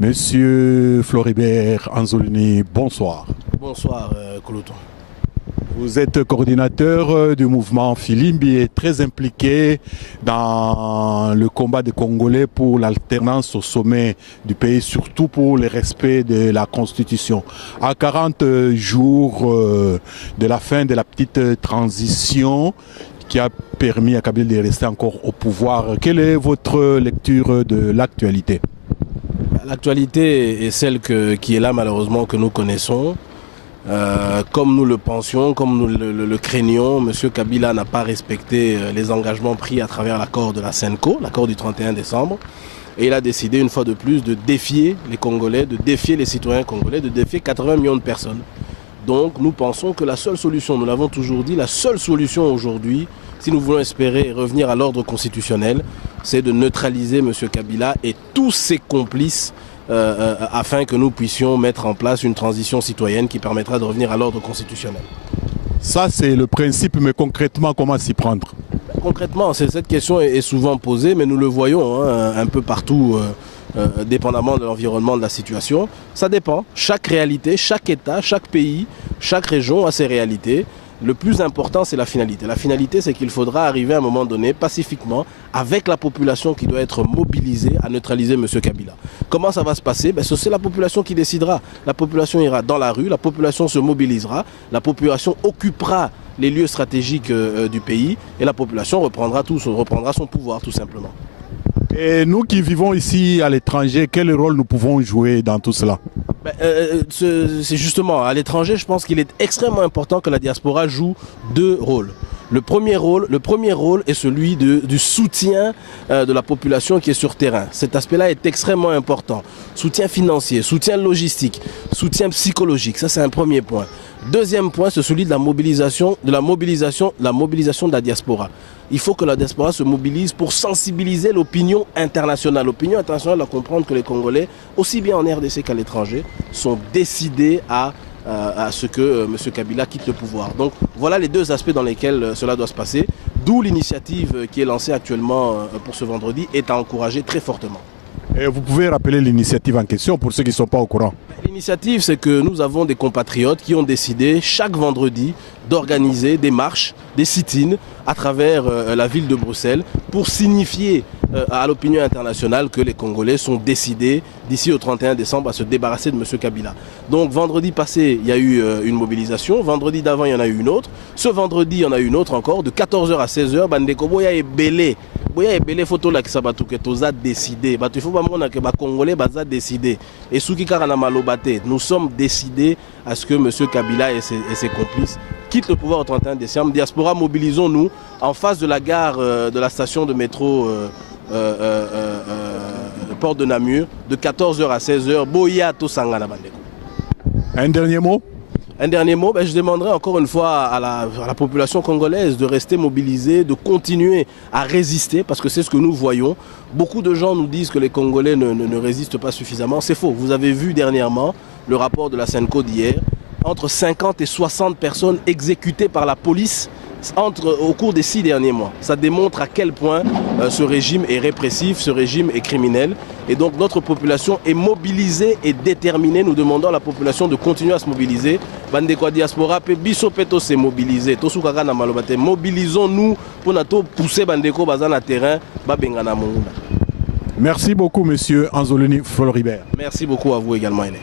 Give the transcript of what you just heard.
Monsieur Floribert Anzolini, bonsoir. Bonsoir, Kouloutou. Vous êtes coordinateur du mouvement Filimbi et très impliqué dans le combat des Congolais pour l'alternance au sommet du pays, surtout pour le respect de la Constitution. À 40 jours de la fin de la petite transition qui a permis à Kabila de rester encore au pouvoir, quelle est votre lecture de l'actualité? L'actualité est celle qui est là malheureusement que nous connaissons. Comme nous le pensions, comme nous le craignions, M. Kabila n'a pas respecté les engagements pris à travers l'accord de la SENCO, l'accord du 31 décembre. Et il a décidé une fois de plus de défier les Congolais, de défier les citoyens congolais, de défier 80 millions de personnes. Donc nous pensons que la seule solution, nous l'avons toujours dit, la seule solution aujourd'hui, si nous voulons espérer revenir à l'ordre constitutionnel, c'est de neutraliser M. Kabila et tous ses complices afin que nous puissions mettre en place une transition citoyenne qui permettra de revenir à l'ordre constitutionnel. Ça, c'est le principe, mais concrètement, comment s'y prendre? Concrètement, cette question est souvent posée, mais nous le voyons un peu partout, dépendamment de l'environnement, de la situation. Ça dépend. Chaque réalité, chaque État, chaque pays, chaque région a ses réalités. Le plus important, c'est la finalité. La finalité, c'est qu'il faudra arriver à un moment donné, pacifiquement, avec la population qui doit être mobilisée à neutraliser M. Kabila. Comment ça va se passer? C'est la population qui décidera. La population ira dans la rue, la population se mobilisera, la population occupera les lieux stratégiques du pays et la population reprendra son pouvoir tout simplement. Et nous qui vivons ici à l'étranger, quel rôle nous pouvons jouer dans tout cela? C'est justement à l'étranger, je pense qu'il est extrêmement important que la diaspora joue deux rôles. Le premier rôle est celui du soutien de la population qui est sur terrain. Cet aspect-là est extrêmement important. Soutien financier, soutien logistique, soutien psychologique, ça c'est un premier point. Deuxième point, c'est celui de la mobilisation de la diaspora. Il faut que la diaspora se mobilise pour sensibiliser l'opinion internationale. L'opinion internationale doit comprendre que les Congolais, aussi bien en RDC qu'à l'étranger, sont décidés à ce que M. Kabila quitte le pouvoir. Donc voilà les deux aspects dans lesquels cela doit se passer. D'où l'initiative qui est lancée actuellement pour ce vendredi est à encourager très fortement. Et vous pouvez rappeler l'initiative en question pour ceux qui ne sont pas au courant? L'initiative, c'est que nous avons des compatriotes qui ont décidé chaque vendredi d'organiser des marches, des sit-ins à travers la ville de Bruxelles pour signifier à l'opinion internationale que les Congolais sont décidés d'ici au 31 décembre à se débarrasser de M. Kabila. Donc vendredi passé, il y a eu une mobilisation. Vendredi d'avant, il y en a eu une autre. Ce vendredi, il y en a eu une autre encore de 14h à 16h. Bandeko Boya est belé. Boya est belé photo là qui s'abatou que toza décidé. Il faut pas que les Congolais baza décidé. Et Souki Karana Malobate, nous sommes décidés à ce que M. Kabila et ses complices quittent le pouvoir au 31 décembre. Diaspora, mobilisons-nous en face de la gare de la station de métro Porte de Namur de 14h à 16h. Boya Tosangana Bandeko. Un dernier mot? Un dernier mot, je demanderai encore une fois à la population congolaise de rester mobilisée, de continuer à résister, parce que c'est ce que nous voyons. Beaucoup de gens nous disent que les Congolais ne résistent pas suffisamment. C'est faux. Vous avez vu dernièrement le rapport de la SENCO d'hier. Entre 50 et 60 personnes exécutées par la police au cours des 6 derniers mois. Ça démontre à quel point ce régime est répressif, ce régime est criminel. Et donc notre population est mobilisée et déterminée. Nous demandons à la population de continuer à se mobiliser. Bandeko diaspora, biso peto se mobiliser. Mobilisons-nous pour pousser Bandeko bazana terrain, babengana monguna. Merci beaucoup, monsieur Anzolini Floribert. Merci beaucoup à vous également, Hélène.